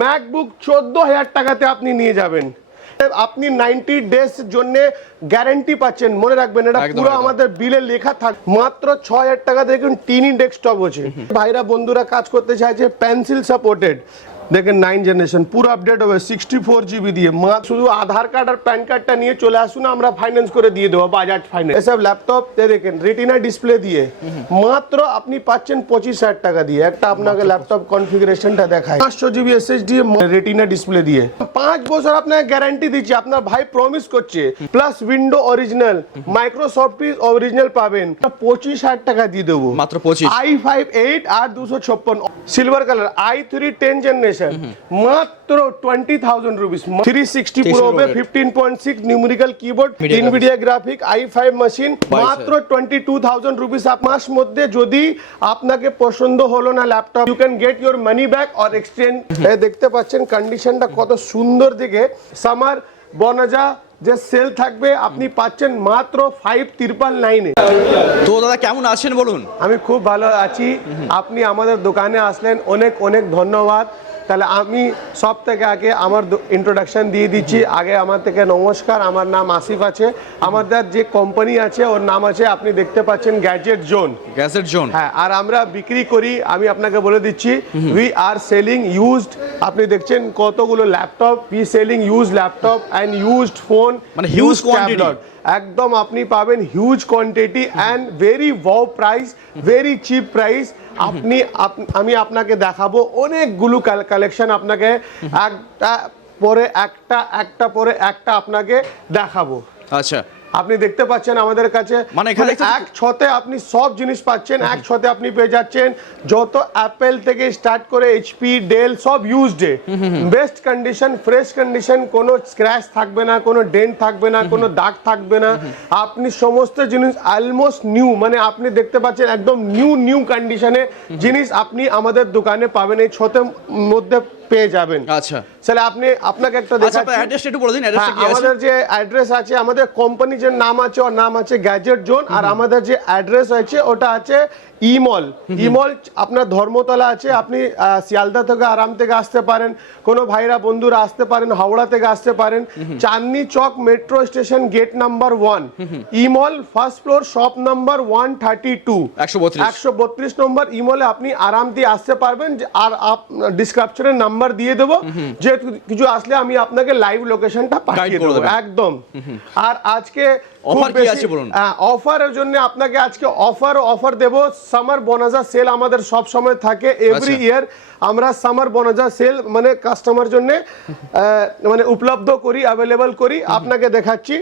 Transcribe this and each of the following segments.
MacBook চোদ্দ হাজার টাকাতে আপনি নিয়ে যাবেন। আপনি নাইনটি ডেজ জন্য গ্যারেন্টি পাচ্ছেন মনে রাখবেন এটা পুরো আমাদের বিলে লেখা থাক মাত্র ছ হাজার টাকা দেখুন টিনি ডেস্কটপ হচ্ছে ভাইরা বন্ধুরা কাজ করতে চাইছে পেন্সিল সাপোর্টেড দেখেন নাইন জেনারেশন পুরো আপডেট হবে সিক্সটি ফোর জিবি দিয়ে। মা শুধু আধার কার্ড আর প্যান কার্ডটা নিয়ে চলে আসুন আমরা ফাইন্যান্স করে দিয়ে দেবো বাজাজ ফাইন্যান্স এসব ল্যাপটপ দেখেন রেটিনা ডিসপ্লে দিয়ে। মাত্র আপনি পাচ্ছেন পঁচিশ হাজার টাকা দিয়ে। একটা আপনাকে ল্যাপটপ কনফিগারেশনটা দেখায়। পাঁচশো জিবি এসএসডি রেটিনা ডিসপ্লে দিয়ে। পাঁচ বছর আপনাকে গ্যারান্টি দিচ্ছি আপনার ভাই প্রমিস করছে। Plus window original Microsoft original পাবেন। পঁচিশ হাজার টাকা দিয়ে দেবো। মাত্র 25 আই ফাইভ এইট আর দুশো ছপ্পন silver colour I three ten generation মাত্র twenty thousand rupees three sixty pro হবে fifteen point six numerical keyboard Media Nvidia graphic I five machine মাত্র টোয়েন্টি টু থাউজেন্ড রুপিস মাস মধ্যে যদি আপনাকে পছন্দ হলো না laptop you can get your money back or exchange দেখতে পাচ্ছেন কন্ডিশনটা কত সুন্দর দিকে। সামার বনজা যে সেল থাকবে আপনি পাচ্ছেন মাত্র ফাইভ তিরপাল নাইনে তো দাদা কেমন আছেন বলুন? আমি খুব ভালো আছি। আপনি আমাদের দোকানে আসলেন অনেক অনেক ধন্যবাদ। তাহলে আমি সব থেকে আগে আমার ইন্ট্রোডাকশন দিয়ে দিচ্ছি। আগে আমার থেকে নমস্কার আমার নাম আসিফ আছে। আমাদের যে কোম্পানি আছে ওর নাম আছে আপনি দেখতে পাচ্ছেন গ্যাজেট জোন গ্যাসেট জোন হ্যাঁ আর আমরা বিক্রি করি আমি আপনাকে বলে দিচ্ছি উই আর সেলিং ইউজড আপনি দেখছেন কতগুলো laptop we selling use laptop and used phone মানে huge quantity। একদম আপনি পাবেন huge quantity and very wow price very cheap price আপনি আমি আপনাকে দেখাবো অনেকগুলো কালেকশন আপনাকে একটা পরে একটা একটা পরে একটা আপনাকে দেখাবো। আচ্ছা। আপনি দেখতে পাচ্ছেন আমাদের কাছে মানে এখানে এক ছতে আপনি সব জিনিস পাচ্ছেন এক ছতে আপনি পেয়ে যাচ্ছেন। যত অ্যাপেল থেকে স্টার্ট করে এইচপি ডেল সব used best condition fresh condition কোনো স্ক্র্যাচ থাকবে না কোনো ডেন্ট থাকবে না কোনো দাগ থাকবে না। আপনি সমস্ত জিনিস অলমোস্ট নিউ মানে আপনি দেখতে পাচ্ছেন একদম নিউ নিউ কন্ডিশনে জিনিস আপনি আমাদের দোকানে পাবেন এই ছতে মধ্যে পেয়ে যাবেন। আচ্ছা। তাহলে আপনি আপনাকে একটা আচ্ছা দেখাচ্ছি। অ্যাড্রেসটা একটু বলে দিন অ্যাড্রেসটা হ্যাঁ, কি আছে? আমাদের যে অ্যাড্রেস আছে আমাদের কোম্পানি যে নাম আছে ওর নাম আছে গ্যাজেট জোন আর আমাদের যে অ্যাড্রেস আছে ওটা আছে ইমল ইমল আপনার ধর্মতলা আছে আপনি শিয়ালদা থেকে আরাম থেকে আসতে পারেন কোনো ভাইরা বন্ধুরা আসতে পারেন হাওড়া থেকে আসতে পারেন Chandni Chowk metro station gate number one ইমল first floor shop number one thirty two একশো বত্রিশ। নম্বর ইমলে আপনি আরাম দিয়ে আসতে পারবেন আর ডিসক্রিপশনের নাম্বার দিয়ে দেবো। যে কিছু আসলে আমি আপনাকে লাইভ লোকেশনটা পাঠিয়ে দেবো একদম। আর আজকে Offer কি আছে বলুন? অফারের জন্য আপনাকে আজকে অফার অফার দেব। সামার বোনাজা সেল আমাদের সব সময় থাকে এভরি আচ্ছা। ইয়ার আমরা সামার বোনাজা সেল মানে কাস্টমার জন্য মানে উপলব্ধ করি অ্যাভেলেবল করি। আপনাকে দেখাচ্ছি।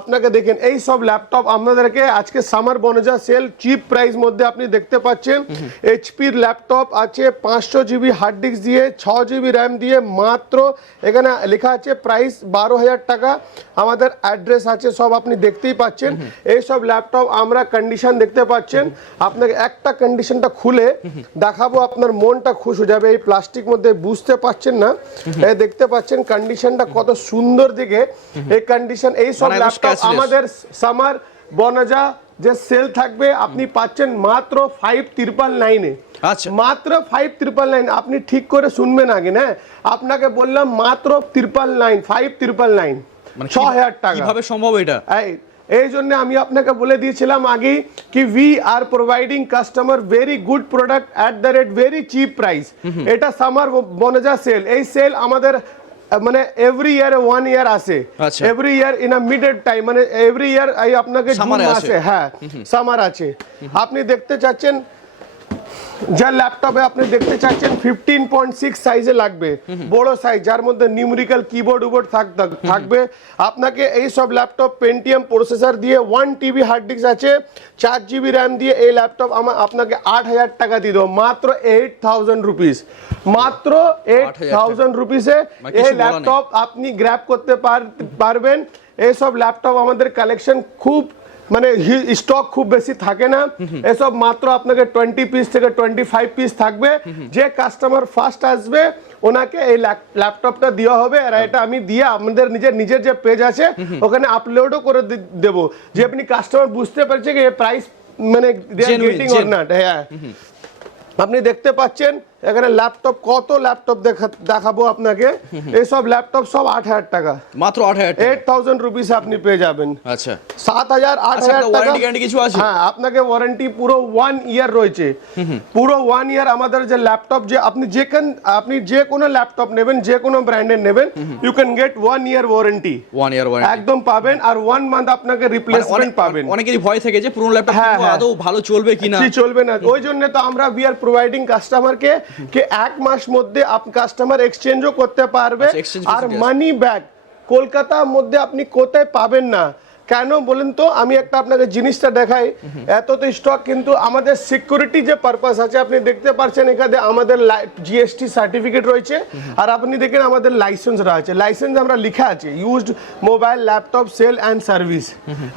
আপনাকে দেখেন এই সব ল্যাপটপ আপনাদেরকে আজকে summer bonanza sale cheap price মধ্যে আপনি দেখতে পাচ্ছেন। এইচপির ল্যাপটপ আছে পাঁচশো জিবি হার্ড ডিস্ক দিয়ে ছ জিবি র্যাম দিয়ে মাত্র। এখানে লেখা আছে প্রাইস বারো হাজার টাকা। আমাদের অ্যাড্রেস আছে সব আপনি দেখতেই পাচ্ছেন। এই সব ল্যাপটপ আমরা কন্ডিশন দেখতে পাচ্ছেন। আপনাকে একটা কন্ডিশনটা খুলে দেখাবো আপনার মনটা খুশ হয়ে যাবে। এই প্লাস্টিক মধ্যে বুঝতে পাচ্ছেন না? এই দেখতে পাচ্ছেন কন্ডিশনটা কত সুন্দর দিকে। এই কন্ডিশন এই সব মানে ল্যাপটপ আমাদের সামার বনজা যে সেল থাকবে আপনি পাচ্ছেন মাত্র ফাইভ তিরপাল নাইনে আচ্ছা। মাত্র ফাইভ ত্রিপল নাইন আপনি ঠিক করে শুনবেন আগে না? আপনাকে বললাম মাত্র triple nine five triple nine মানে ছ হাজার টাকা। কীভাবে সম্ভব এটা? এই জন্য আমি আপনাকে বলে দিয়েছিলাম আগে কি we are providing customer very good product at the rate very cheap price এটা সামার বনজা সেল এই সেল আমাদের মানে এভরি ইয়ার ওয়ান ইয়ার আসে। Every year in a limited time মানে এভরি ইয়ার আপনাকে জুন আসে। মাসে হ্যাঁ সামার আছে। আপনি দেখতে চাচ্ছেন যার ল্যাপটপে আপনি দেখতে চাচ্ছেন ফিফটিন পয়েন্ট সিক্স সাইজে লাগবে। বড় সাইজ যার মধ্যে নিউমেরিক্যাল কিবোর্ড উবোর্ড থাকবে। আপনাকে এই সব ল্যাপটপ পেন্টিএম প্রসেসর দিয়ে ওয়ান টিবি হার্ড ডিস্ক আছে। চার জিবি র্যাম দিয়ে এই ল্যাপটপ আমার আপনাকে আট হাজার টাকা দিয়ে দেবো। মাত্র এইট থাউজেন্ড রুপিস মাত্র এইট থাউজেন্ড রুপিসে এই ল্যাপটপ আপনি গ্র্যাব করতে পার- পারবেন। এইসব ল্যাপটপ আমাদের কালেকশন খুব মানে স্টক খুব বেশি থাকে না। এসব মাত্র আপনাকে টোয়েন্টি পিস থেকে টোয়েন্টি ফাইভ পিস থাকবে। যে কাস্টমার ফার্স্ট আসবে ওনাকে এই ল্যাপটপটা দেওয়া হবে আর এটা আমি দিয়ে আমাদের নিজের নিজের যে পেজ আছে ওখানে আপলোডও করে দেবো। যে আপনি কাস্টমার বুঝতে পারছে কি প্রাইস মানে হ্যাঁ। আপনি দেখতে পাচ্ছেন এখানে ল্যাপটপ কত ল্যাপটপ দেখা দেখাবো আপনাকে? এইসব ল্যাপটপ সব আট হাজার টাকা। মাত্র আট হাজার এইট থাউজেন্ড রুপিস আপনি পেয়ে যাবেন। আচ্ছা। সাত হাজার আট আচ্ছা, হাজার টাকা কিছু আছে? হ্যাঁ আপনাকে ওয়ারেন্টি পুরো ওয়ান ইয়ার রয়েছে। পুরো ওয়ান ইয়ার আমাদের যে ল্যাপটপ যে আপনি যে কোন- আপনি যে কোনো ল্যাপটপ নেবেন যে কোনো ব্র্যান্ডের নেবেন you can get one year warranty one year warranty একদম পাবেন আর ওয়ান মান্থ আপনাকে রিপ্লেসমেন্ট পাবেন। অনেকেরই ভয় থেকে যে পুরোনো ল্যাপটপ হ্যাঁ, হ্যাঁ। আদৌ ভালো চলবে কিনা? চলবে না। ওই জন্য তো আমরা উই আর প্রোভাইডিং কাস্টমারকে কে এক মাস মধ্যে আপনি কাস্টমার এক্সচেঞ্জও করতে পারবে আচ্ছা, আর মানি ব্যাক কলকাতার মধ্যে আপনি কোথায় পাবেন না? কেন বলেন তো? আমি একটা আপনাকে জিনিসটা দেখাই। এত তো স্টক কিন্তু আমাদের সিকিউরিটি যে পারপাস আছে আপনি দেখতে পাচ্ছেন এখানে আমাদের জিএসটি সার্টিফিকেট রয়েছে। আর আপনি দেখেন আমাদের লাইসেন্স রয়েছে। লাইসেন্স আমরা লিখা আছে। Used mobile laptop sale and service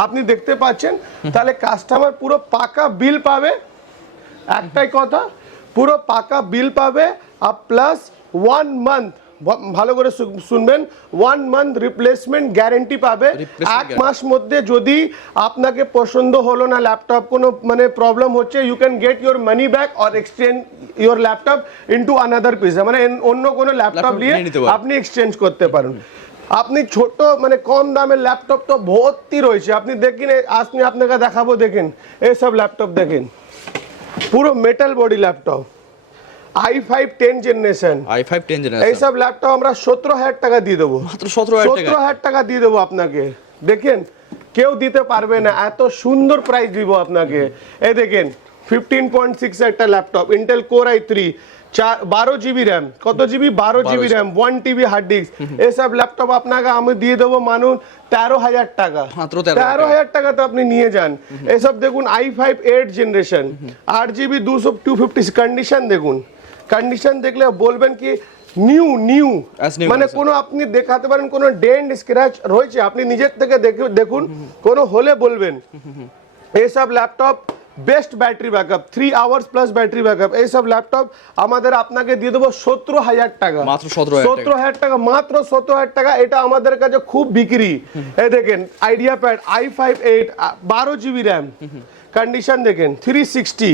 আপনি দেখতে পাচ্ছেন? তাহলে কাস্টমার পুরো পাকা বিল পাবে। একটাই কথা পুরো পাকা বিল পাবে আর প্লাস ওয়ান মান্থ ভালো করে শুনবেন ওয়ান মান্থ রিপ্লেসমেন্ট গ্যারেন্টি পাবে। এক মাস মধ্যে যদি আপনাকে পছন্দ হলো না ল্যাপটপ কোনো মানে প্রবলেম হচ্ছে you can get your money back or exchange your laptop into another piece মানে অন্য কোনো ল্যাপটপ নিয়ে। আপনি এক্সচেঞ্জ করতে পারেন। আপনি ছোট মানে কম দামের ল্যাপটপ তো ভর্তি রয়েছে। আপনি দেখেন আপনি আপনাকে দেখাবো দেখেন এইসব ল্যাপটপ দেখেন। পুরো metal body laptop I five ten generation I five ten generation এইসব ল্যাপটপ আমরা সতেরো হাজার টাকা দিয়ে দেবো। মাত্র সতেরো হাজার সতেরো টাকা হাজার টাকা দিয়ে দেবো আপনাকে। দেখেন কেউ দিতে পারবে না এত সুন্দর প্রাইস দিব আপনাকে। এই দেখেন ফিফটিন পয়েন্ট সিক্স একটা laptop Intel core I three বারো জিবি র্যাম কত জিবি বারো GB RAM one TB hard disk এসব ল্যাপটপ আপনাকে আমি দিয়ে দেবো মানুষ তেরো হাজার টাকা। তেরো হাজার টাকা। তো আপনি নিয়ে যান। এসব দেখুন আই ফাইভ এইট জেনারেশন আট জিবি দুশো টু ফিফটি কন্ডিশন দেখুন। কন্ডিশন দেখলে বলবেন কি নিউ নিউ মানে. কোনো আপনি দেখাতে পারেন কোনো ডেন্ট স্ক্র্যাচ রয়েছে। আপনি নিজের থেকে দেখে- দেখুন কোনো হলে বলবেন। এইসব laptop best battery backup three hours plus battery backup এইসব ল্যাপটপ আমাদের আপনাকে দিয়ে দেবো সতেরো হাজার টাকা। মাত্র 17,000 টাকা। সতেরো হাজার টাকা মাত্র সতেরো হাজার টাকা এটা আমাদের কাছে খুব বিক্রি। এই দেখেন IdeaPad I five eight বারো জিবি র্যাম কন্ডিশন দেখেন থ্রি সিক্সটি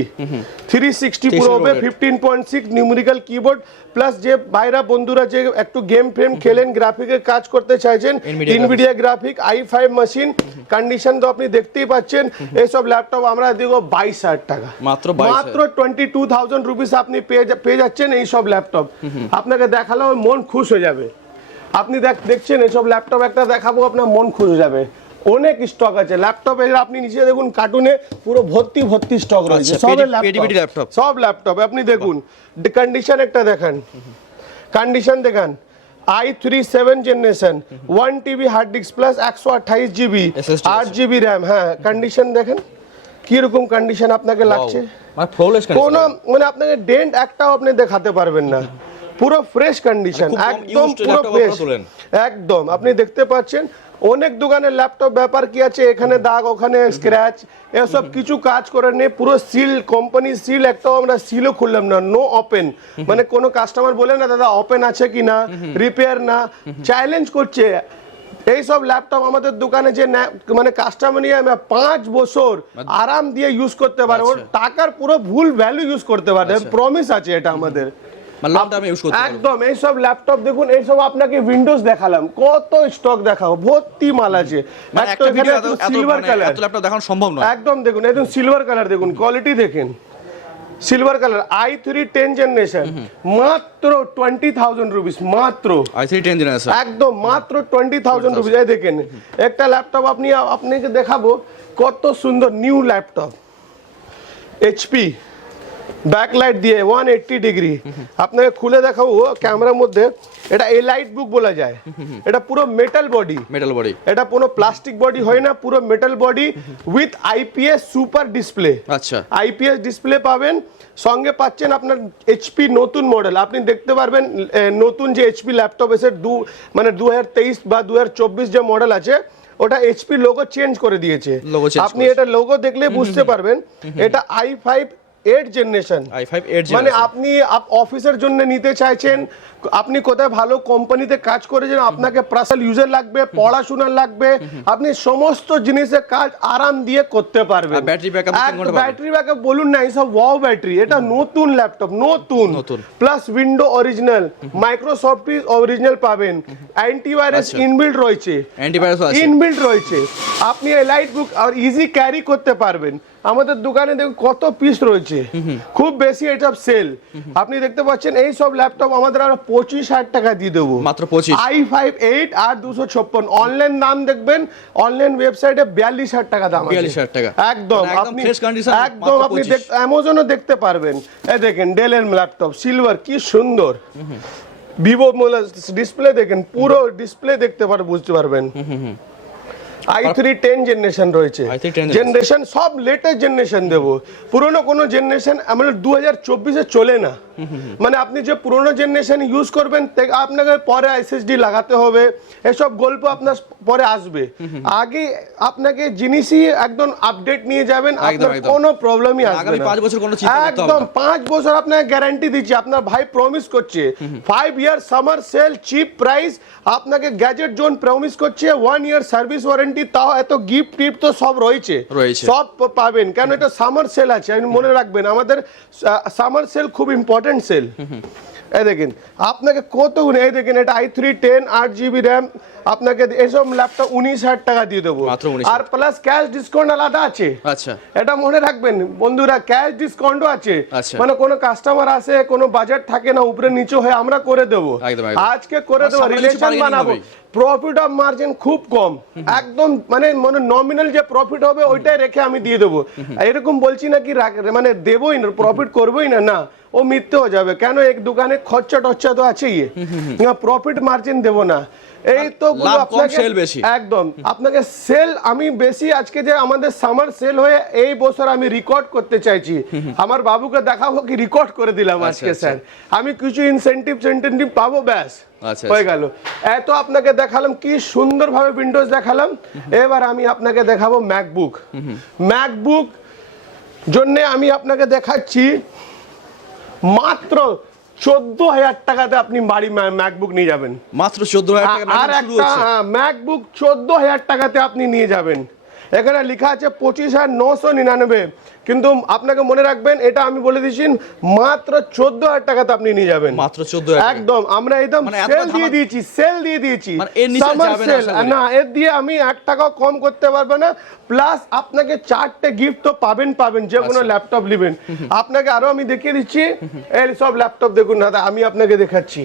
থ্রি সিক্সটি পুরো হবে। Fifteen point six numerical keyboard plus যে বাইরা বন্ধুরা যে একটু গেম ফেম খেলেন গ্রাফিকের কাজ করতে চাইছেন Nvidia graphic I five machine condition তো আপনি দেখতেই পাচ্ছেন এইসব ল্যাপটপ আমরা দিব বাইশ হাজার টাকা। মাত্র 22,000 মাত্র টোয়েন্টি টু থাউজেন্ড রুপিস আপনি পেয়ে যাচ্ছেন এই সব ল্যাপটপ আপনাকে দেখালেও মন খুশ হয়ে যাবে। আপনি দেখ দেখছেন এসব ল্যাপটপ একটা দেখাবো আপনার মন খুশ হয়ে যাবে। অনেক স্টক আছে। ল্যাপটপ এর আপনি নিচে দেখুন কার্টুনে পুরো ভর্তি ভর্তি স্টক রয়েছে। আচ্ছা, সব পেটি- পেটি ল্যাপটপ সব ল্যাপটপ আপনি দেখুন কন্ডিশন একটা দেখান। কন্ডিশন দেখান। I three seven generation one TB hard disk plus একশো আঠাইশ জিবি আট জিবি র্যাম হ্যাঁ কন্ডিশন দেখেন। কীরকম কন্ডিশন আপনাকে লাগছে? মানে ফ্লোলেস কোনো মানে আপনাকে ডেন্ট একটাও আপনি দেখাতে পারবেন না। পুরো ফ্রেশ কন্ডিশন একদম পুরো ফ্রেশ একদম। আপনি দেখতে পাচ্ছেন অনেক দোকানে ল্যাপটপ ব্যাপার কি আছে এখানে দাগ ওখানে স্ক্র্যাচ এসব কিছু কাজ করে নেই পুরো সিল কোম্পানি সিল একটাও আমরা সিলও খুললাম না নো ওপেন মানে কোনো কাস্টমার বলে না দাদা ওপেন আছে কি না? রিপেয়ার না? চ্যালেঞ্জ করছে। এইসব ল্যাপটপ আমাদের দোকানে যে মানে কাস্টমার নিয়ে আমরা পাঁচ বছর আরাম দিয়ে ইউজ করতে পারে। ওর টাকার পুরো ভুল ভ্যালু ইউজ করতে পারে। প্রমিস আছে এটা আমাদের। মানে একদম এইসব ল্যাপটপ দেখুন এইসব আপনাকে উইন্ডোজ দেখালাম। কত স্টক দেখাবো ভর্তি মাল আছে। সিলভার কালার ল্যাপটপ দেখানো সম্ভব নয়। একদম দেখুন একদম সিলভার কালার দেখুন কোয়ালিটি দেখেন। Silver colour I three ten generation মাত্র টোয়েন্টি থাউজেন্ড রুপিস মাত্র। আই থ্রি টেন জেনারেশন একদম মাত্র টোয়েন্টি থাউজেন্ড রুপিস এই দেখেন একটা ল্যাপটপ আপনি আপনাকে দেখাবো কত সুন্দর নিউ ল্যাপটপ এইচপি ব্যাকলাইট দিয়ে ওয়ান এইট্টি ডিগ্রি আপনাকে খুলে দেখাবো ক্যামেরার মধ্যে এটা এ লাইট বুক বলা যায়। এটা পুরো মেটাল বডি মেটাল বডি এটা কোনো প্লাস্টিক বডি হয় না পুরো metal body with IPS super display আচ্ছা। আইপিএস ডিসপ্লে পাবেন সঙ্গে পাচ্ছেন আপনার এইচপি নতুন মডেল আপনি দেখতে পারবেন নতুন যে এইচপি ল্যাপটপ এসে দু মানে দু হাজার তেইশ বা দুহাজার চব্বিশ যে মডেল আছে ওটা এইচপি লোগো চেঞ্জ করে দিয়েছে। আপনি এটা লোগো দেখলে বুঝতে পারবেন এটা আই ফাইভ এইট জেনারেশন মানে আপনি অফিসের জন্য নিতে চাইছেন আপনি কোথায় ভালো কোম্পানিতে কাজ করেছেন আপনাকে পার্সোনাল ইউজার লাগবে পড়াশোনা লাগবে আপনি সমস্ত জিনিসের কাজ আরাম দিয়ে করতে পারবেন। ঘণ্টা পাবেন। ব্যাটারি ব্যাকআপ বলুন না এইসব ওয়াও ব্যাটারি এটা নতুন ল্যাপটপ নতুন। Plus window original Microsoft original পাবেন। অ্যান্টিভাইরাস আচ্ছা। ইনবিল্ড রয়েছে। অ্যান্টিভাইরাস ইনবিল্ড রয়েছে। আপনি লাইট বুক আর ইজি ক্যারি করতে পারবেন। আমাদের দোকানে দেখুন কত পিস রয়েছে। খুব বেশি এটা সেল আপনি দেখতে পাচ্ছেন এই সব ল্যাপটপ আমাদের আর পঁচিশ হাজার টাকা দিয়ে দেবো। মাত্র 25 আই ফাইভ এইট আর দুশো ছপ্পন অনলাইন দাম দেখবেন অনলাইন ওয়েবসাইটে বিয়াল্লিশ হাজার টাকা দাম আছে। 42,000 টাকা। একদম মানে আপনি condition, একদম আপনি 25 অ্যামাজনও দেখতে পারবেন। এই দেখেন ডেলের ল্যাপটপ সিলভার কি সুন্দর। ভিভো ডিসপ্লে দেখেন পুরো ডিসপ্লে দেখতে পার বুঝতে পারবেন। আই থ্রি টেন জেনারেশন রয়েছে। জেনারেশন সব লেটেস্ট জেনারেশন দেবো। পুরোনো কোনো জেনারেশন আমাদের দু হাজার চব্বিশে চলে না। মানে আপনি যে পুরোনো জেনারেশন ইউজ করবেন আপনাকে পরে এসএসডি লাগাতে হবে। এসব গল্প আপনার পরে আসবে। আগে আপনাকে জিনিসই একদম আপডেট নিয়ে যাবেন আপনার। কোনো প্রবলেমই আসবে না। একদম। পাঁচ বছর আপনাকে গ্যারান্টি দিচ্ছি। আপনার ভাই প্রমিস করছে। Five year summer sale cheap price আপনাকে গ্যাজেট জোন প্রমিস করছে। ওয়ান ইয়ার সার্ভিস ওয়ারেন্টি তাও এত গিফট টিফট তো সব রয়েছে। সব পাবেন। কেন? এটা সামার সেল আছে আপনি মনে রাখবেন। আমাদের সামার সেল খুব ইম্পর্টেন্ট সেল এই দেখেন আপনাকে কত গুণ এই দেখেন এটা আই থ্রি টেন আট জিবি র্যাম আপনাকে এইসব ল্যাপটপ উনিশ হাজার টাকা দিয়ে দেবো। আর প্লাস ক্যাশ ডিসকাউন্ট আলাদা আছে। আচ্ছা। এটা মনে রাখবেন বন্ধুরা ক্যাশ ডিসকাউন্টও আছে। আচ্ছা। মানে কোনো কাস্টমার আসে কোনো বাজেট থাকে না উপরে নিচে হয়ে আমরা করে দেবো। আজকে করে দেবো রিলেশন বানাবো। প্রফিট অফ মার্জিন খুব কম। একদম মানে মানে নমিনাল যে প্রফিট হবে ওইটাই রেখে আমি দিয়ে দেবো। এরকম বলছি না কি মানে দেবোই না প্রফিট করবোই না না। ও মিথ্যে হয়ে যাবে। কেন? এক দোকানে খরচা টচ্চা তো আছেই। প্রফিট মার্জিন দেবো না। এই তো আপনাকে-। একদম। আপনাকে সেল আমি বেশি আজকে যে আমাদের সামার সেল হয়ে এই বছর আমি রেকর্ড করতে চাইছি। আমার বাবুকে দেখাবো কি রেকর্ড করে দিলাম আচ্ছা, আজকে আচ্ছা। স্যার আমি কিছু ইনসেন্টিভ সেন্টেন্টিভ পাবো ব্যাস। আচ্ছা, হয়ে গেল। এত আপনাকে দেখালাম কি সুন্দরভাবে উইন্ডোজ দেখালাম। এবার আমি আপনাকে দেখাবো ম্যাকবুক ম্যাকবুক জন্য আমি আপনাকে দেখাচ্ছি মাত্র চোদ্দ হাজার টাকাতে আপনি বাড়ি ম্যাকবুক নিয়ে যাবেন। মাত্র চোদ্দ হাজার টাকা আর একটা ম্যাকবুক চোদ্দ হাজার টাকাতে আপনি নিয়ে যাবেন। এখানে লেখা আছে পঁচিশ হাজার নশো নিরানব্বই। কিন্তু আপনাকে মনে রাখবেন এটা আমি বলে দিচ্ছি মাত্র চোদ্দ হাজার টাকাতে আপনি নিয়ে যাবেন। মাত্র 14,000 টাকা। একদম আমরা একদম মানে সেল দিয়ে দিয়েছি সেল দিয়ে দিয়েছি। মানে না। না এর দিয়ে আমি এক টাকাও কম করতে পারব না। প্লাস আপনাকে চারটে গিফট তো পাবেন পাবেন যে কোনো আচ্ছা। ল্যাপটপ নেবেন। আপনাকে আরও আমি দেখিয়ে দিচ্ছি। এই সব ল্যাপটপ দেখুন দাদা আমি আপনাকে দেখাচ্ছি।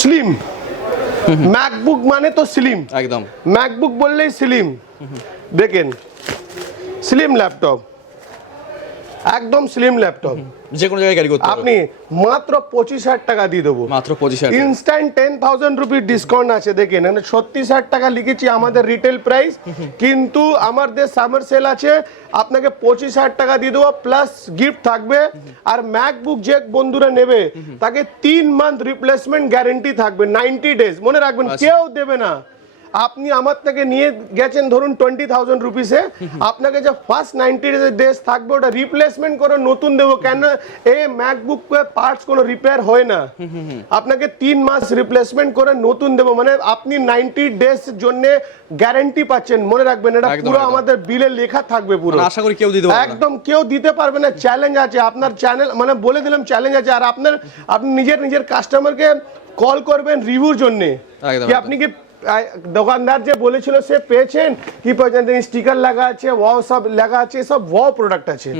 স্লিম ম্যাকবুক মানে তো স্লিম একদম। ম্যাকবুক বললেই স্লিম দেখেন স্লিম ল্যাপটপ একদম স্লিম ল্যাপটপ যে কোনো জায়গায় ক্যারি করতে আপনি মাত্র পঁচিশ হাজার টাকা দিয়ে দেবো। মাত্র পঁচিশ হাজার। ইনস্ট্যান্ট টেন থাউজেন্ড রুপির ডিসকাউন্ট আছে দেখেন। মানে ছত্রিশ হাজার টাকা লিখেছি আমাদের রিটেল প্রাইস কিন্তু আমাদের সামার সেল আছে আপনাকে পঁচিশ হাজার টাকা দিয়ে দেবো প্লাস গিফট থাকবে। আর ম্যাকবুক যে বন্ধুরা নেবে তাকে তিন মান্থ রিপ্লেসমেন্ট গ্যারেন্টি থাকবে নাইনটি ডেজ মনে রাখবেন আচ্ছা। কেউ দেবে না। আপনি আমার থেকে নিয়ে গেছেন ধরুন টোয়েন্টি থাউজেন্ড রুপিসে আপনাকে যে ফার্স্ট নাইনটি ডেজ থাকবে ওটা রিপ্লেসমেন্ট করে নতুন দেবো। কেন? এই ম্যাকবুক পার্টস কোনো রিপেয়ার হয় না। আপনাকে তিন মাস রিপ্লেসমেন্ট করে নতুন দেবো। মানে আপনি নাইনটি ডেজ জন্য গ্যারেন্টি পাচ্ছেন। মনে রাখবেন এটা পুরো আমাদের বিলে লেখা থাকবে পুরো। মানে আশা করি কেউ দিতে একদম কেউ দিতে পারবে না চ্যালেঞ্জ আছে। আপনার চ্যানেল মানে বলে দিলাম চ্যালেঞ্জ আছে। আর আপনার আপনি নিজের নিজের কাস্টমারকে কল করবেন রিভিউর জন্য। আপনি কি দোকানদার যে বলেছিল সে পেয়েছেন? কি পেয়েছেন? স্টিকার লাগা আছে ওয়াও সব লাগা আছে সব ওয়াও প্রোডাক্ট আছে।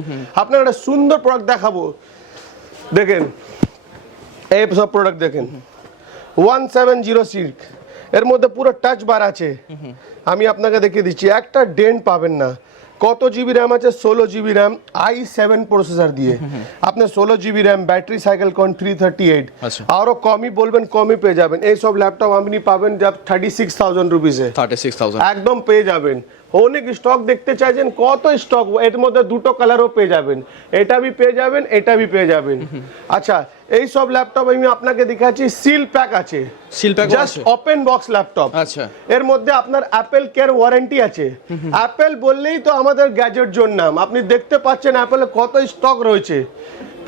আপনার একটা সুন্দর প্রোডাক্ট দেখাবো। দেখেন এই সব প্রোডাক্ট দেখেন। ওয়ান সেভেন জিরো সিক্স এর মধ্যে পুরো টাচ বার আছে। আমি আপনাকে দেখিয়ে দিচ্ছি একটা ডেন্ট পাবেন না। কত জিবি র্যাম আছে? ষোলো GB RAM I seven processor দিয়ে। আপনার ষোলো জিবি র্যাম ব্যাটারি সাইকেল কন থ্রি থার্টি এইট আরও আরও কমই বলবেন কমই পেয়ে যাবেন। এইসব ল্যাপটপ আপনি পাবেন যা থার্টি সিক্স থাউজেন্ড রুপিসে থার্টি সিক্স থাউজেন্ড একদম পেয়ে যাবেন। অনেক স্টক দেখতে চাইছেন? কত স্টক এর মধ্যে দুটো কালারও পেয়ে যাবেন। এটা বি পেয়ে যাবেন এটা বি পেয়ে যাবেন। আচ্ছা এই সব ল্যাপটপ আমি আপনাকে দেখাচ্ছি সিল প্যাক আছে। Seal pack just open box laptop আচ্ছা। এর মধ্যে আপনার অ্যাপেল কেয়ার ওয়ারেন্টি আছে। অ্যাপেল বললেই তো আমাদের গ্যাজেট জোন নাম। আপনি দেখতে পাচ্ছেন অ্যাপেলে কত স্টক রয়েছে।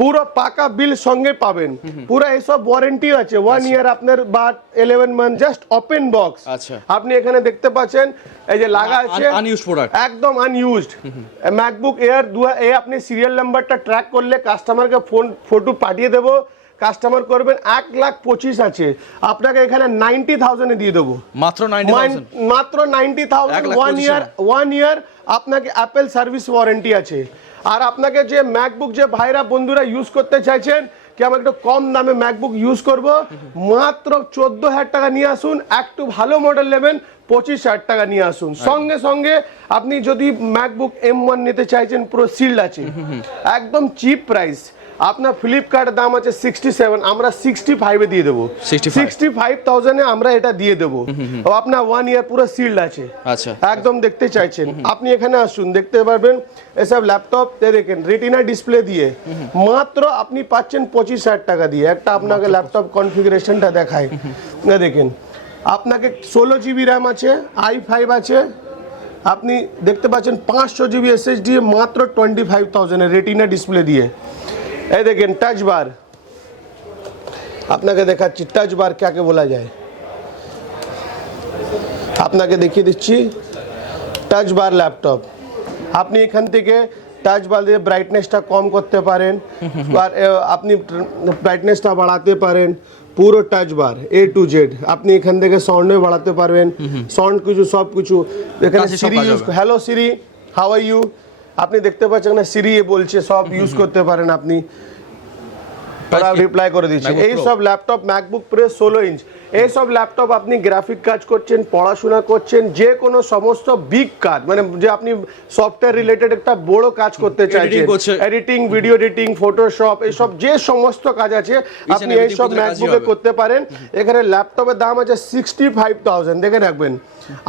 পুরো পাকা বিল সঙ্গে পাবেন। পুরো এইসব ওয়ারেন্টি আছে। ওয়ান ইয়ার আপনার বা eleven month just open box আচ্ছা। আপনি এখানে দেখতে পাচ্ছেন এই যে লাগা আছে। একদম আনইউজড ম্যাকবুক এয়ার দু এ আপনি সিরিয়াল নাম্বারটা ট্র্যাক করলে কাস্টমারকে ফোন ফটো পাঠিয়ে দেবো। কাস্টমার করবেন এক লাখ পঁচিশ আছে। আপনাকে এখানে নাইনটি থাউজেন্ডে দিয়ে দেবো। মাত্র 90000 মাত্র ninety thousand one year one year আপনাকে অ্যাপেল সার্ভিস ওয়ারেন্টি আছে। আর আপনাকে যে ম্যাকবুক যে ভাইরা বন্ধুরা ইউজ করতে চাইছেন কি আমাকে একটু কম দামে ম্যাকবুক ইউজ করব মাত্র চোদ্দ হাজার টাকা নিয়ে আসুন একটু ভালো মডেল নেবেন পঁচিশ হাজার টাকা নিয়ে আসুন। সঙ্গে সঙ্গে আপনি যদি ম্যাকবুক এম ওয়ান নিতে চাইছেন পুরো সিল্ড আছে। একদম চিপ প্রাইস আপনার ফ্লিপকার্টের দাম আছে সিক্সটি সেভেন আমরা সিক্সটি ফাইভে দিয়ে দেবো। 65 সিক্সটি ফাইভ থাউজেন্ডে আমরা এটা দিয়ে দেবো। ও আপনার ওয়ান ইয়ার পুরো সিল্ড আছে। আচ্ছা। একদম দেখতে চাইছেন। আপনি এখানে আসুন দেখতে পারবেন এসব ল্যাপটপ দেখেন রেটিনা ডিসপ্লে দিয়ে মাত্র আপনি পাচ্ছেন পঁচিশ হাজার টাকা দিয়ে। একটা আপনাকে ল্যাপটপ কনফিগারেশনটা দেখায়। না দেখেন আপনাকে ষোলো জিবি র্যাম আছে আই ফাইভ আছে। আপনি দেখতে পাচ্ছেন পাঁচশো জিবি এসএসডি মাত্র টোয়েন্টি ফাইভ থাউজেন্ডের রেটিনা ডিসপ্লে দিয়ে। এই দেখেন টাচ বার আপনাকে দেখাচ্ছি টাচ বার কাকে বলা যায় আপনাকে দেখিয়ে দিচ্ছি টাচ বার ল্যাপটপ আপনি এখান থেকে টাচ বার দিয়ে ব্রাইটনেসটা কম করতে পারেন আর এ, আপনি ব্রাইটনেসটা বাড়াতে পারেন পুরো touch bar A to Z আপনি এখান থেকে সাউন্ডে বাড়াতে পারবেন সাউন্ড কিছু সব কিছু এখানে কাছে সব সিরি পাওয়া ইউজ যাবে। Hello Siri how are you আপনি দেখতে পাচ্ছেন না সিরি বলছে সব ইউজ করতে পারেন আপনি। তারা রিপ্লাই করে দিচ্ছে। এই সব ল্যাপটপ ম্যাকবুক প্রে ষোলো ইঞ্চ এই সব ল্যাপটপ আপনি গ্রাফিক কাজ করছেন পড়াশোনা করছেন যে কোনো সমস্ত বিগ কাজ মানে যে আপনি সফটওয়্যার রিলেটেড একটা বড় কাজ করতে চাইছেন। এডিটিং ভিডিও এডিটিং ফটোশপ এইসব যে সমস্ত কাজ আছে আপনি এই সব ম্যাকবুকে করতে পারেন। এখানে ল্যাপটপের দাম আছে সিক্সটি ফাইভ থাউজেন্ড দেখে রাখবেন।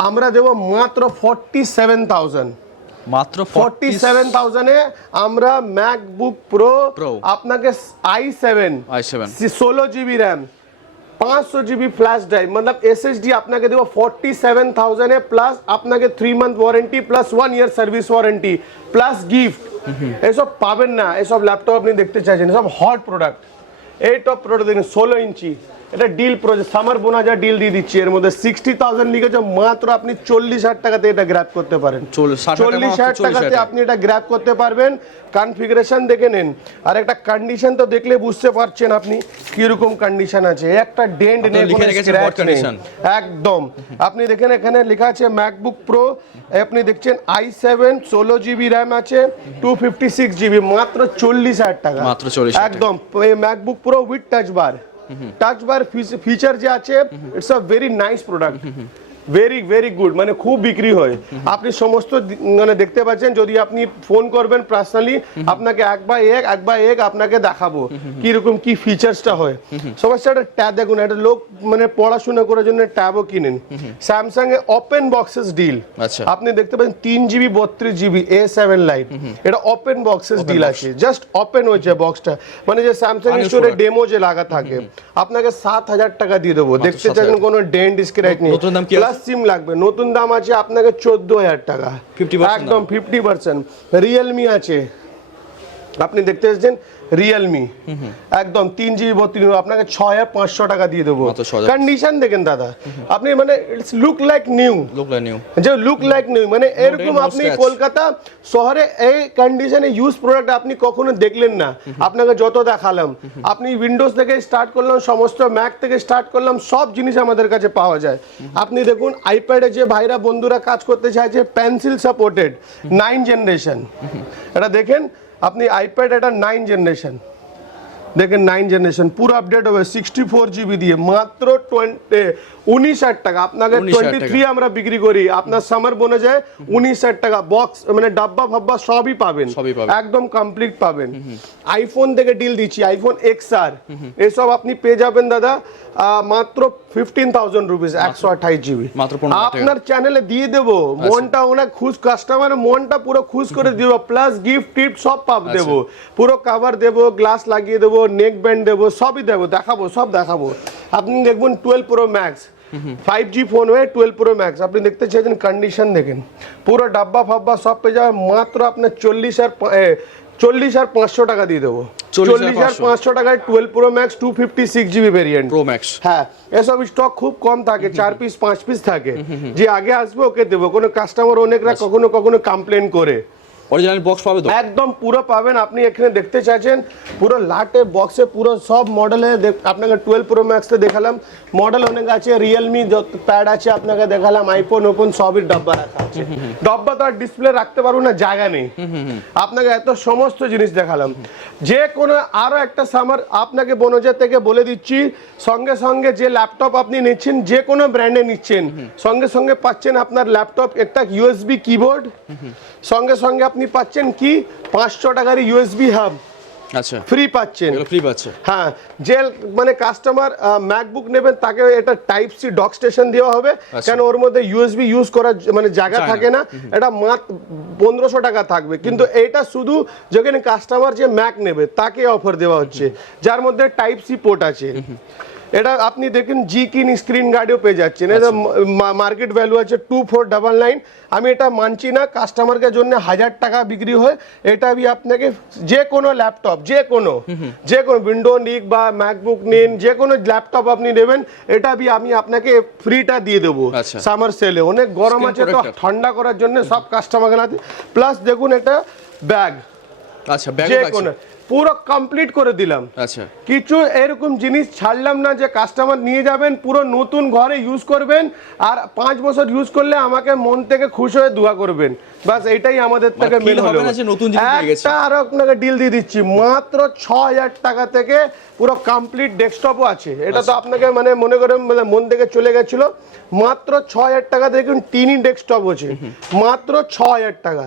আমরা দেবো মাত্র ফর্টি সেভেন থাউজেন্ড মাত্র ফর্টি সেভেন থাউজেন্ডে আমরা ম্যাকবুক প্রো। আপনাকে আই সেভেন i7 ষোলো জিবি র্যাম পাঁচশো জিবি ফ্ল্যাশ ড্রাইভ মতলব এসএসডি আপনাকে দেবো ফর্টি সেভেন থাউজেন্ডে প্লাস আপনাকে three month warranty plus one year service warranty plus gift এসব পাবেন না এসব ল্যাপটপ আপনি দেখতে চাইছেন এসব হট প্রোডাক্ট এই টপ প্রোডাক্ট দেখুন ষোলো ইঞ্চি এটা deal project summer bonanza deal দিয়ে দিচ্ছি এর মধ্যে সিক্সটি থাউজেন্ড লিখেছে মাত্র আপনি চল্লিশ হাজার টাকাতে এটা গ্র্যাপ করতে পারেন। চল্লিশ, হাজার চল্লিশ চল্লিশ টাকাতে আপনি এটা গ্র্যাপ করতে পারবেন। কনফিগারেশন দেখে নেন। আর একটা কন্ডিশন তো দেখলে বুঝতে পারছেন আপনি কীরকম কন্ডিশন আছে। একটা ডেন্ট নেই কোনো নেই। একদম। আপনি দেখেন এখানে লেখা আছে ম্যাকবুক প্রো আপনি দেখছেন আই সেভেন ষোলো জিবি র্যাম আছে টু ফিফটি সিক্স জিবি মাত্র চল্লিশ হাজার টাকা। মাত্র 40,000 টাকা। একদম। MacBook pro with touch bar touch bar feature যে আছে it's a very nice product very very good মানে খুব বিক্রি হয়। আপনি সমস্ত মানে দেখতে পাচ্ছেন যদি আপনি ফোন করবেন পার্সোনালি আপনাকে এক বাই এক এক বাই এক আপনাকে দেখাবো কীরকম কি ফিচার্সটা হয়। সমস্যাটা ট্যাব দেখুন একটা লোক মানে পড়াশোনা করার জন্য ট্যাবও কিনেন। স্যামসাং এ ওপেন বক্সেস ডিল আচ্ছা। আপনি দেখতে পাচ্ছেন তিন জিবি বত্রিশ জিবি এ সেভেন লাইট এটা ওপেন বক্সেস ডিল আছে। জাস্ট ওপেন হয়েছে বক্সটা মানে যে স্যামসাং স্টোরে ডেমো যে লাগা থাকে আপনাকে সাত হাজার টাকা দিয়ে দেবো। দেখতে 7,000 চাইছেন কোনো ডেন্ট স্ক্র্যাচ নেই? প্লাস সিম লাগবে। নতুন দাম আছে আপনাকে চোদ্দ হাজার টাকা। 50% একদম ফিফটি পার্সেন্ট। রিয়েলমি আছে। আপনি দেখতে এসেছেন রিয়েলমি একদম তিন জিবি বত্রিশ আপনাকে ছ হাজার পাঁচশো টাকা দিয়ে দেবো। কন্ডিশন দেখেন দাদা। আপনি মানে it's look like new look like new যে লুক লাইক নিউ মানে এরকম আপনি কলকাতা শহরে এই কন্ডিশনে ইউজ প্রোডাক্ট আপনি কখনো দেখলেন না। আপনাকে যত দেখালাম আপনি উইন্ডোজ থেকে স্টার্ট করলাম সমস্ত ম্যাক থেকে স্টার্ট করলাম সব জিনিস আমাদের কাছে পাওয়া যায়। আপনি দেখুন আইপ্যাডে যে ভাইরা বন্ধুরা কাজ করতে চাইছে পেন্সিল সাপোর্টেড নাইন জেনারেশন এটা দেখেন আপনি আইপ্যাড এটা নাইন জেনারেশন দেখেন নাইন জেনারেশন পুরো আপডেট হবে সিক্সটি ফোর জিবি দিয়ে মাত্র টোয়েন্টি উনিশ হাজার টাকা। আপনাকে টোয়েন্টি থ্রি আমরা বিক্রি করি আপনার সামার বনে যায় উনিশ হাজার টাকা বক্স মানে ডাব্বা ফাব্বা সবই পাবেন। একদম কমপ্লিট পাবেন। আইফোন থেকে ডিল দিচ্ছি আইফোন এক্স আর এসব আপনি পেয়ে যাবেন দাদা মাত্র ফিফটিন থাউজেন্ড রুপিস একশো আঠাইশ জিবি মাত্র 15,000 টাকা। আপনার চ্যানেলে দিয়ে দেবো মনটা ওনার খুশ কাস্টমার মনটা পুরো খুশ করে দিব প্লাস গিফট টিফট সব পাব দেবো। পুরো কাভার দেবো গ্লাস লাগিয়ে দেবো নেক ব্যান্ড দেবো সবই দেবো দেখাবো সব দেখাবো। আপনি দেখবেন twelve pro max five G phone হয়ে টুয়েলভ প্রো ম্যাক্স আপনি দেখতে চাইছেন কন্ডিশন দেখেন। পুরো ডাব্বা ফাব্বা সব পেয়ে যাবে মাত্র আপনার চল্লিশ আর চল্লিশ আর পাঁচশো টাকা দিয়ে দেবো। চল্লিশ আর পাঁচশো। টাকায় twelve pro max two fifty six GB variant pro max হ্যাঁ এসব স্টক খুব কম থাকে চার পিস পাঁচ পিস থাকে। যে আগে আসবে ওকে দেবো। কোনো কাস্টমার অনেকরা কখনো কখনো কমপ্লেন করে। অরিজিনাল বক্স পাবে তো? একদম পুরো পাবেন। আপনি এখানে দেখতে চাইছেন পুরো লাটে বক্সে পুরো সব মডেলে আপনাকে টুয়েলভ প্রো ম্যাক্সে দেখালাম। মডেল অনেক আছে রিয়েলমি প্যাড আছে আপনাকে দেখালাম আইফোন ওপেন সবই ডাব্বা রাখা আছে। ডাব্বা তো আর ডিসপ্লে রাখতে পারব না জায়গা নেই। আপনাকে এত সমস্ত জিনিস দেখালাম। যে কোনো আরও একটা সামার আপনাকে বনজা থেকে বলে দিচ্ছি সঙ্গে সঙ্গে যে ল্যাপটপ আপনি নিচ্ছেন যে কোনো ব্র্যান্ডে নিচ্ছেন সঙ্গে সঙ্গে পাচ্ছেন আপনার ল্যাপটপ একটা ইউএসবি কিবোর্ড সঙ্গে সঙ্গে আপনি পাচ্ছেন কি? পাঁচশো টাকার ইউএসবি হাব আচ্ছা। ফ্রি পাচ্ছেন। ফ্রি পাচ্ছে। হ্যাঁ যে মানে কাস্টমার ম্যাকবুক নেবেন তাকে এটা টাইপ সি ডক স্টেশন দেওয়া হবে। কেন ওর মধ্যে ইউএসবি ইউজ করার মানে জায়গা থাকে না। এটা মাত্র পনেরোশো টাকা থাকবে। কিন্তু এটা শুধু যেখানে কাস্টমার যে ম্যাক নেবে তাকে অফার দেওয়া হচ্ছে। যার মধ্যে টাইপ সি পোর্ট আছে। এটা আপনি দেখুন জি কিন স্ক্রিন গার্ডেও পেয়ে যাচ্ছেন। এটা মার্কেট ভ্যালু আছে টু ফোর ডাবল নাইন আমি এটা মানছি না কাস্টমারকে জন্য হাজার টাকা বিক্রি হয়। এটা আমি আপনাকে যে কোনো ল্যাপটপ যে কোনো যে কোনো উইন্ডো নিক বা ম্যাকবুক নিন যে কোনো ল্যাপটপ আপনি নেবেন এটা আমি আমি আপনাকে ফ্রিটা দিয়ে দেবো আচ্ছা। সামার সেলে অনেক গরম আছে তো ঠান্ডা করার জন্য সব কাস্টমার প্লাস দেখুন এটা ব্যাগ আচ্ছা ব্যাগ যে কোনো পুরো কমপ্লিট করে দিলাম। আচ্ছা। কিছু এরকম জিনিস ছাড়লাম না যে কাস্টমার নিয়ে যাবেন পুরো নতুন ঘরে ইউজ করবেন আর পাঁচ বছর ইউজ করলে আমাকে মন থেকে খুশ হয়ে দোয়া করবেন। বাস এটাই আমাদের থেকে মিল হলো। একটা আরও আপনাকে ডিল দিয়ে দিচ্ছি। মাত্র ছ হাজার টাকা থেকে পুরো কমপ্লিট ডেস্কটপও আছে। এটা তো আপনাকে মানে মনে করেন মানে মন থেকে চলে গেছিল। মাত্র ছ হাজার টাকা দেখুন টিনি ডেস্কটপ আছে। মাত্র ছ হাজার টাকা।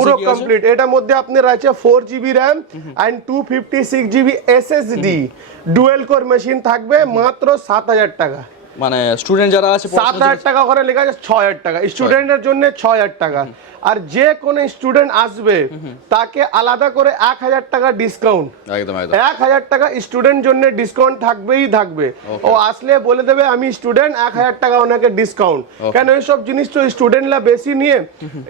পুরো কমপ্লিট এটার মধ্যে আপনার আছে four GB RAM and two fifty six GB SSD dual core machine থাকবে মাত্র সাত হাজার টাকা। মানে স্টুডেন্ট যারা আছে সাত হাজার টাকা করে লেখা আছে ছ হাজার টাকা। স্টুডেন্টের জন্য ছ হাজার টাকা। আর যে কোনো স্টুডেন্ট আসবে তাকে আলাদা করে এক হাজার টাকা ডিসকাউন্ট এক হাজার টাকা স্টুডেন্ট জন্য ডিসকাউন্ট থাকবেই থাকবে। ও আসলে বলে দেবে আমি স্টুডেন্ট এক হাজার টাকা ওনাকে ডিসকাউন্ট কেন এইসব জিনিস তো স্টুডেন্টরা বেশি নিয়ে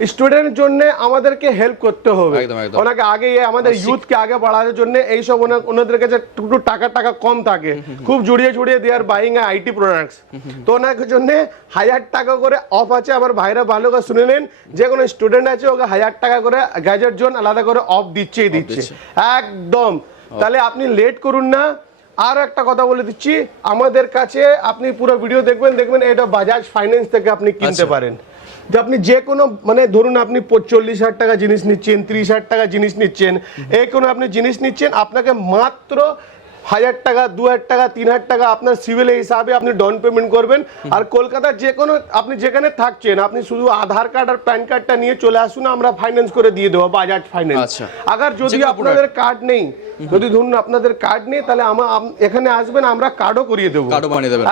স্টুডেন্ট জন্য আমাদেরকে হেল্প করতে হবে। ওনাকে আগে আমাদের ইউথকে আগে বাড়ানোর জন্য এইসব ওনা- ওনাদের কাছে একটু টাকা টাকা কম থাকে। খুব জুড়িয়ে জুড়িয়ে দেওয়ার বাইং আইটি প্রোডাক্টস তো ওনার জন্য হাজার টাকা করে অফ আছে। আমার ভাইরা ভালো করে শুনে নেন। যে কোনো স্টুডেন্ট আছে ওকে হাজার টাকা করে গ্যাজেট জোন আলাদা করে অফ দিচ্ছেই দিচ্ছে। দিচ্ছে। একদম। তাহলে আপনি লেট করুন না। আর একটা কথা বলে দিচ্ছি আমাদের কাছে আপনি পুরো ভিডিও দেখবেন দেখবেন এটা বাজাজ ফাইন্যান্স থেকে আপনি কিনতে আচ্ছা। পারেন। যে আপনি যে কোনো মানে ধরুন আপনি চল্লিশ হাজার টাকা জিনিস নিচ্ছেন ত্রিশ হাজার টাকা জিনিস নিচ্ছেন এই কোনো আপনি জিনিস নিচ্ছেন আপনাকে মাত্র হাজার টাকা দু হাজার টাকা তিন হাজার টাকা আপনার সিভিল হিসাবে আপনি ডাউন পেমেন্ট করবেন। আর কলকাতার যে কোনো আপনি যেখানে থাকছেন আপনি শুধু আধার কার্ড আর প্যান কার্ডটা নিয়ে চলে আসুন আমরা ফাইন্যান্স করে দিয়ে দেবো বাজাজ ফাইন্যান্স আচ্ছা। আগার যদি আপনাদের কার্ড নেই যদি ধরুন আপনাদের কার্ড নেই তাহলে আমা- আম- এখানে আসবেন আমরা কার্ডও করিয়ে দেবো।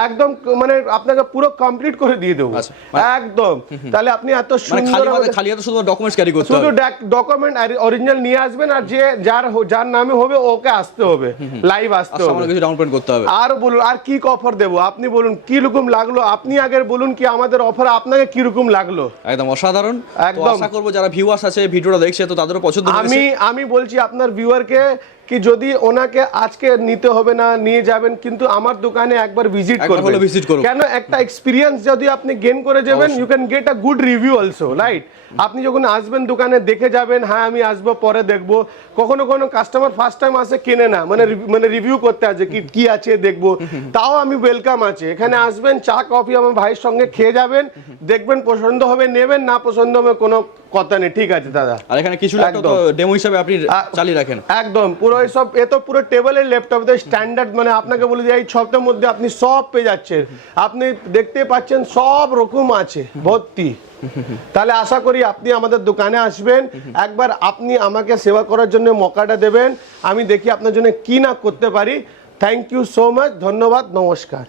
একদম মানে আপনাকে পুরো কমপ্লিট করে দিয়ে দেবো। আচ্ছা, মানে- একদম। তাহলে আপনি এত মানে সুন্দর খালি হাতে শুধু ডকুমেন্টস ক্যারি করতে শুধু ডকুমেন্ট অরিজিনাল নিয়ে আসবেন আর যে যার যার নামে হবে ওকে আসতে হবে। লাইভ আসতে হবে কিছু ডাউন পেমেন্ট করতে হবে। আর বলুন আর কি অফার দেবো? আপনি বলুন কি রকম লাগল? আপনি আগে বলুন কি আমাদের অফার আপনাকে কি রকম লাগল? একদম অসাধারণ। একদম। আশা করব যারা ভিউয়ার্স আছে ভিডিওটা দেখছে তো তাদেরও পছন্দ আমি আমি বলছি আপনার ভিউয়ারকে কি যদি ওনাকে আজকে নিতে হবে না নিয়ে যাবেন কিন্তু আমার দোকানে একবার ভিজিট করবেন। করুন। কেন? একটা এক্সপিরিয়েন্স যদি আপনি গেন করে যাবেন you can get a good review also right আপনি যখন আসবেন দোকানে দেখে যাবেন হ্যাঁ আমি আসব পরে দেখব। কখনো কোনো কাস্টমার ফার্স্ট টাইম আসে কেনে না। মানে মানে রিভিউ করতে আছে কি কি আছে দেখব। তাও আমি ওয়েলকাম আছে। এখানে আসবেন চা কফি আমার ভাইয়ের সঙ্গে খেয়ে যাবেন দেখবেন পছন্দ হবে নেবেন না পছন্দ হবে কোনো কথা নেই ঠিক আছে দাদা। আর এখানে কিছু তো ডেমো হিসাবে আপনি চালিয়ে রাখেন। একদম পুরো সব এ তো পুরো টেবিলের ল্যাপটপ স্ট্যান্ডার্ড মানে আপনাকে বলে দিই এই ছকের মধ্যে আপনি সব পেয়ে যাচ্ছেন। আপনি দেখতে পাচ্ছেন সব রকম আছে ভর্তি। তাহলে আশা করি আপনি আমাদের দোকানে আসবেন। একবার আপনি আমাকে সেবা করার জন্য মকাটা দেবেন। আমি দেখি আপনার জন্য কি না করতে পারি। থ্যাংক ইউ সো মাচ ধন্যবাদ নমস্কার।